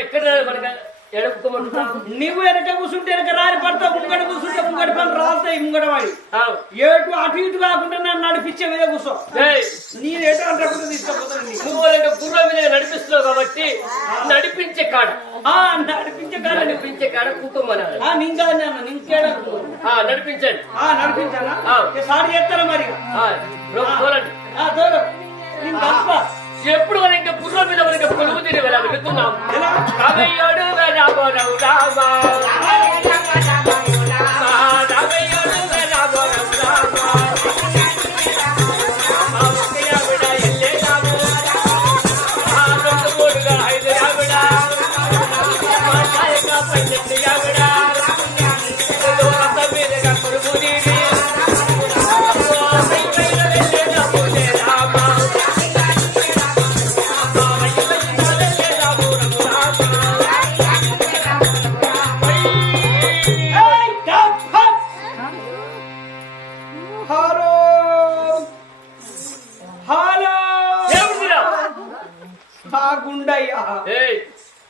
ఎక్కడ నువ్వు వెనక కూర్చుంటే వెనక రాని పడతావు ముంగట కూర్చుంటే ముంగటి పనులు రాస్తాయి ముంగట వాడి. ఏటు అటు ఇటు కాకుండా నన్ను నడిపించే మీద కూర్చో. నేను ఎటు అంటే తీసుకుపోతాను. నువ్వు గుర్రం మీద నడిపిస్తున్నావు కాబట్టి నడిపించే కాడ. ఆ నడిపించే కాదు నడిపించే కాడ ఆ నింగా నింకేడా ఆ, నడిపించండి. ఆ నడిపించానా? సారి చేస్తాను మరి? నేను. ఎప్పుడు మనం ఇంకా గుర్రం మీద మనకి తిని వెళ్ళాలి? వెళ్తున్నాం ఎలా? కవయ్యోడు రామరావు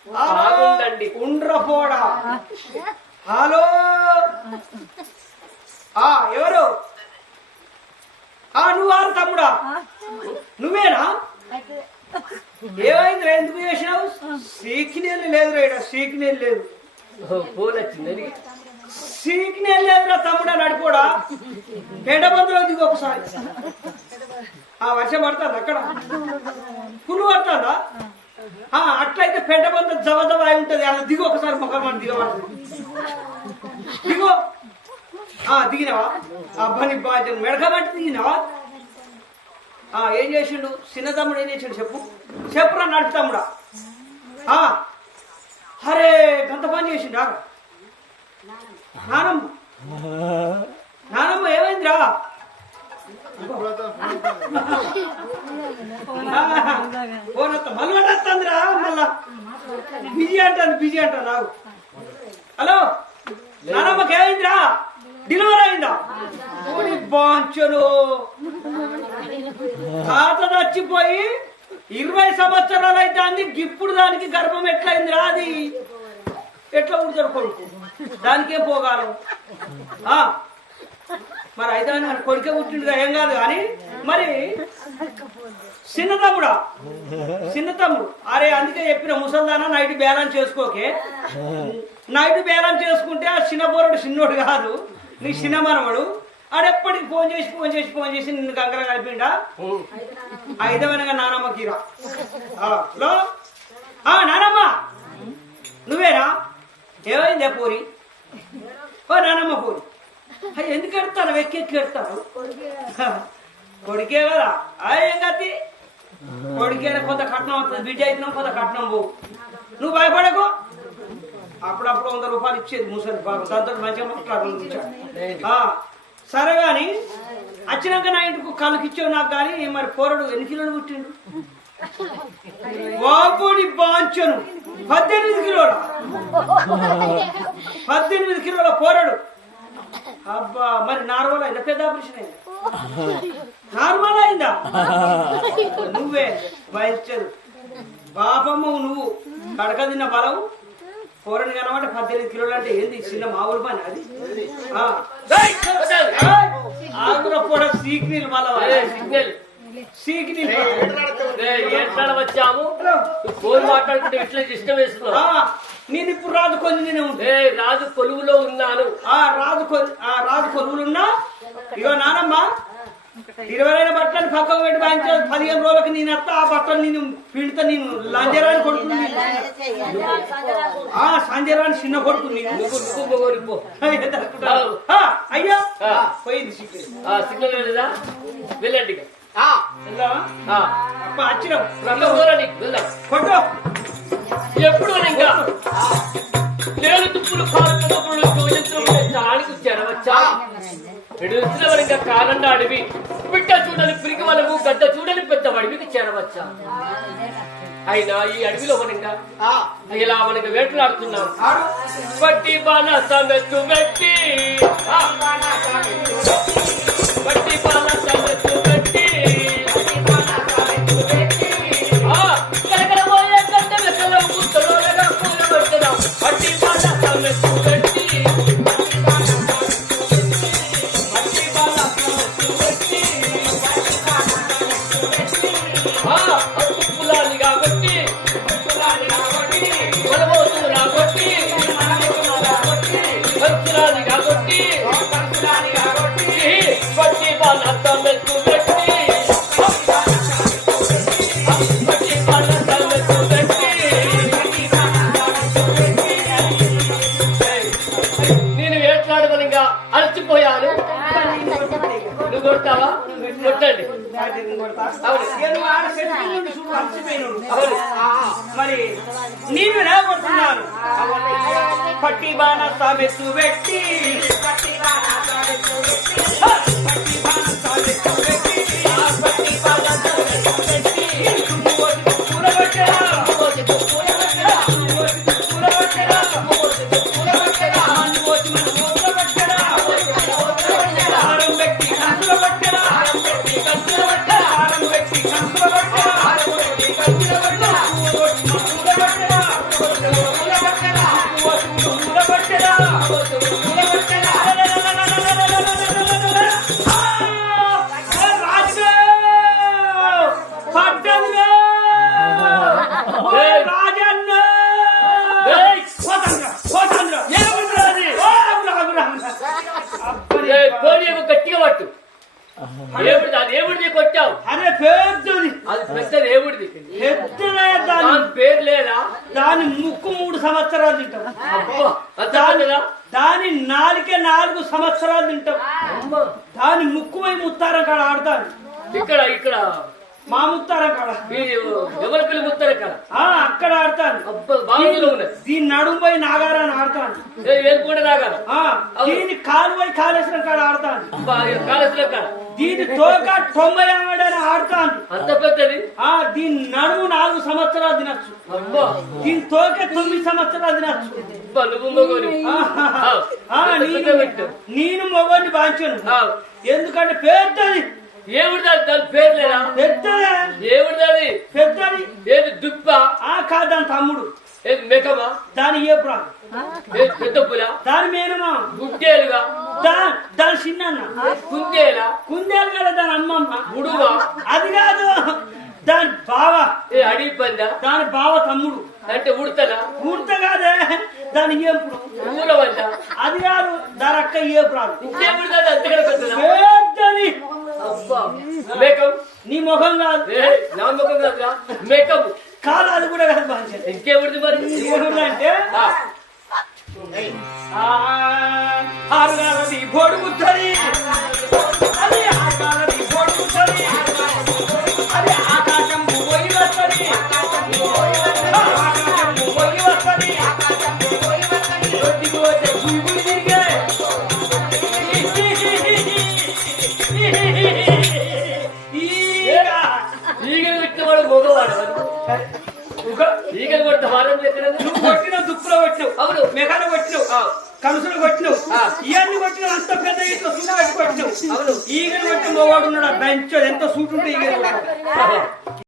బాగుందండి ఉండ్రపోడా హలో. ఆ ఎవరు? ఆ నువ్వారు తమ్ముడా? నువ్వేనా? ఏమైంది ఎందుకు చేసినావు? సీకినేళ్ళు లేదు రేడ సీకినేళ్ళు లేదు. ఫోన్ వచ్చింది సీకినేళ్ళు లేదురా తమ్ముడా నడిపోడా? పెండ బందులో దిగు ఒకసారి. ఆ వర్షం పడుతుంది అక్కడ. అట్లయితే పెంట బంద జవ జవ అయి ఉంటది. అలా దిగు ఒకసారి ముఖం దిగబడుతుంది దిగు. ఆ దిగినావా? అబ్బని బాధ్యం మెడకబట్టి దిగినావా? ఆ ఏం చేసిండు? చిన్న తమ్ముడు ఏం చేసిండు చెప్పు? చెప్పురా నడు తమ్ముడా. ఆ అరే గంత పని చేసిండా నానమ్మ. నానమ్మ ఏమైందిరా? ఫోన్ వస్తా మళ్ళా బిజీ అంటాను బిజీ అంటాను నాకు హలో? నానమ్మకి ఏమైందిరా డెలివరీ అయిందా? బాంచలు తాత చచ్చిపోయి ఇరవై సంవత్సరాలు అయితే అంది ఇప్పుడు దానికి గర్భం ఎట్లయిందిరా అది? ఎట్లా ఉడతాడు కొడుకు? దానికే పోగాలం ఆ, మరి అయితే కొడుకే పుట్టిండుగా ఏం కాదు కానీ మరి చిన్న తమ్ముడా? చిన్న తమ్ముడు. అరే అందుకే చెప్పిన ముసల్దానా నైట్ బ్యాలెన్స్ చేసుకోకే. నైట్ బ్యాలెన్స్ చేసుకుంటే ఆ చిన్న పోరడు చిన్నోడు కాదు. నీ చిన్న మనవడు. ఆడెప్పటికి ఫోన్ చేసి ఫోన్ చేసి ఫోన్ చేసి నిన్ను కంకర కలిపిండా? ఐదవనగా నానమ్మ కీరా. హలో? ఆ నానమ్మ! నువ్వేనా? ఏమైందే పూరి? ఓ నానమ్మ పూరి. ఎందుకు ఎడతాను వెక్కి ఎక్కి ఎడతాను కొడుకే కదా. ఏం కత్తి కొడుకే కొంత కట్నం వస్తుంది బిడ్డ అయితే కొంత కట్నం పో నువ్వు భయపడకు. అప్పుడప్పుడు వంద రూపాయలు ఇచ్చేది ముసలి బాబు. దాంతో మంచిగా మాట్లాడు ఆ, సరే గాని వచ్చినాక నా ఇంటికి కళ్ళకి ఇచ్చావు నాకు కానీ మరి పోరడు ఎన్ని కిలోలు పుట్టిండు? వాపుడి బాంచను. పద్దెనిమిది కిలోల? పద్దెనిమిది కిలోల పోరడు. అబ్బా మరి నార్మల్ అయిందా? పెద్ద ఆపరేషన్ అయింది? నార్మల్ అయిందా? నువ్వే. భరించదు పాపమ్మ నువ్వు. కడక తిన్న బలం. పోరని కనమాట పద్దెనిమిది కిలోలు అంటే ఏంది? చిన్న మామూలు పని అది? ఆ. ఏయ్! ఏయ్! ఆగుర పొడ సీక్ నీళ్ళు బలవా సిగ్నల్ సీక్ నీళ్ళు ఎట్లా వచ్చాము? నువ్వు ఫోన్ మాట్లాడుకుంటే ఇట్లా ఇష్టం నేను ఇప్పుడు రాజు కొన్ని నేను రాజు కొలువులో ఉన్నాను. ఆ రాజు కొ- ఆ రాజు కొలువులున్నా ఇగో నానమ్మ ఇరవైన బట్టలు పక్కకు పెట్టి బాయించే పదిహేను రోజులకు నేను వస్తా ఆ బట్టలు నేను పిండితే నేను లంజరాని కొడుకుని ఆ సంజరాని చిన్న కొడుకు అయ్యా ఆ. పోయింది సిగ్నల్ లేదా వెళ్ళండి కొట్టు ఎప్పుడు ఇంకా నేను తుప్పులు యంత్రములు చానికి చెరవచ్చా ఎడుస్తున్న కాలండ అడవి బిడ్డ చూడని పిరికి వాళ్ళకు గద్ద చూడని పెద్ద అడవికి చేరవచ్చా? అయినా ఈ అడవిలో మనంగా ఇలా మనకి వేటలాడుతున్నాం. బట్టి బాల సమెత్తు పెట్టి ఆ, బట్టి ఉండి మరి నేను లేకొడుతున్నాను పట్టి. బాణ సాబెత్తు పెట్టి. పట్టి బాణ సాబెత్తు పెట్టి ఏమిడిది కొట్టావు. అరే పెద్దది అది పెద్దది ఏమిడిది పెద్దదే దాని దాని పేరు లేదా? దాని ముక్కు మూడు సంవత్సరాలు తింటాం అబ్బా దాని నాలుకే నాలుగు సంవత్సరాలు తింటాం. దాని ముక్కు పోయి ముత్తారం కాడ ఆడతాను ఇక్కడ ఇక్కడ. మా ముత్తారం కాడ? ఎవరి పిల్లలు ముత్తారు అక్కడ ఆడతాను దీని నడుము పోయి నాగారాన్ని ఆడతాను రాగాల ఆ దీని కాలు పోయి కాళేశ్వరం కాడ ఆడతాను కాలేజీలో కాడ. దీని తోక తొంభై ఆడని ఆడతాను అంత పెద్దది? ఆ దీని నడుము నాలుగు సంవత్సరాలు తినచ్చు. అబ్బా. దీని తోక తొమ్మిది సంవత్సరాలు తినచ్చు. నేను మొగోని బాంచను. ఎందుకంటే పెద్దది. ఏమిడిది అది? దాని పేరు లేదా పెద్దదే ఏమిడిది అది పెద్దది. ఏది దుప్ప? ఆ కాదు దాని తమ్ముడు. ఏది మెకమా? దాని ఏ ప్రాణం ఏది పెద్ద పుల? దాని మేనమా? గుడ్డేలుగా దా దాని చిన్న కుందేలా? కుందేలు కదా దాని అమ్మమ్మ. గుడువా అది కాదు. దాని బావ. ఏ పందా? దాని బావ తమ్ముడు. అంటే ఉడతలా? పూర్త కాదే. దాని ఏపుడు పూల వంద అది కాదు. దాని అక్క ఏ ప్రాణం ఇంకేమిడిది అది? అంతకన్నా పెద్దదా. మేకం. నీ ముఖం కాదు. నా ముఖం కాదురా. మేకప్ కాదు అది కూడా కాదు బాగా ఇంకేమిడిది మరి? ఏమిటంటే ఆ, ఆరుగాలది పొడుగుతుంది ఈగలు పెట్టినవాడు మగవాడు ఒక- ఈగలు హారం ఎక్కడ నువ్వు కొట్టిన దుప్పులో కొట్టినావు అవును. మెకాన కొట్టినావు కలుసులు కొట్టినావు ఆ. ఇవన్నీ కొట్టినావు అంత పెద్ద ఇట్లా సున్నా పెట్టి కొట్టినావు అవును. ఈగలు కొట్టి మగవాడు ఉన్నాడు బెంచ్ ఎంత సూట్ ఉంటే ఈగలు